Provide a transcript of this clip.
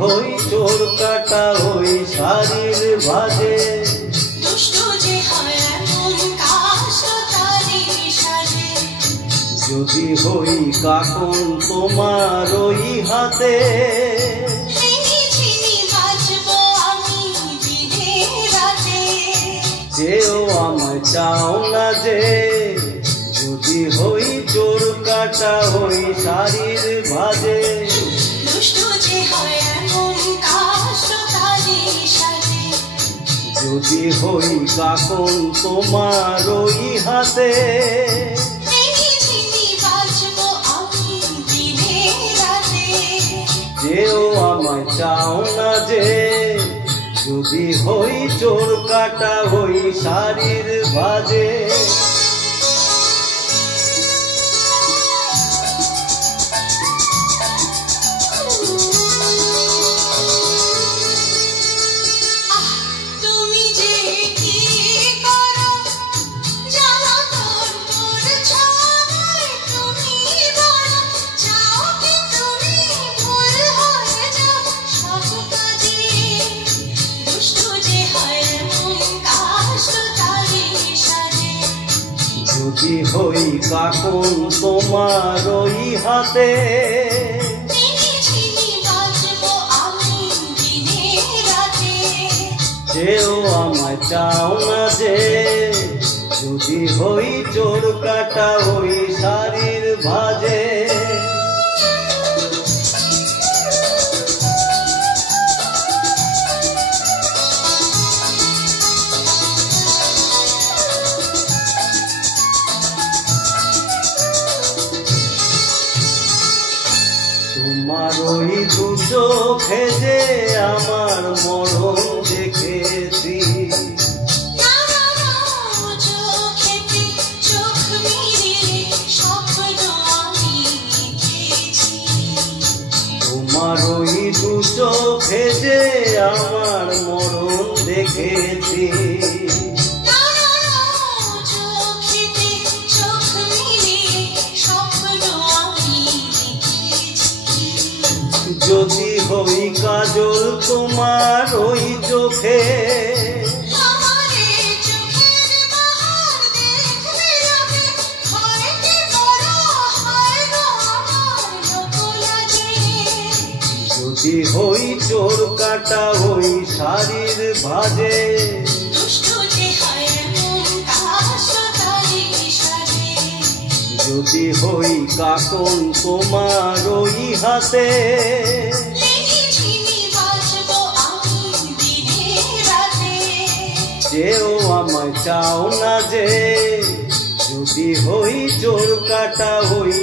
হই চোর কাটা হই শাড়ির ভাজে, যদি হই কাকন তোমার ওই হাতে, যেও আমায় চাও না যে, যদি হই চোর কাটা হই শাড়ির ভাজে, যদি হই কাকন তোমার ওই হাতে, যেও আমায় চাও না যে, যদি হই চোর কাটা হই শাড়ির ভাজে। যদি হই কাকন তোমার ওই হাতে, যেও আমায় চাও না যে, যদি হই চোর কাটা হই শাড়ির ভাজে। তোমার ওই দু চোখে যে আমার মরণ দেখেছি, তোমার ওই দু চোখে যে আমার মরণ দেখেছি, যদি হই কাজল তোমার ওই চোখে, যদি হই চোর কাটা হই শাড়ির ভাজে, যদি হই কাকন তোমার ওই হাতে, যেও আমায় চাও না যে, যদি হই চোর কাটা হই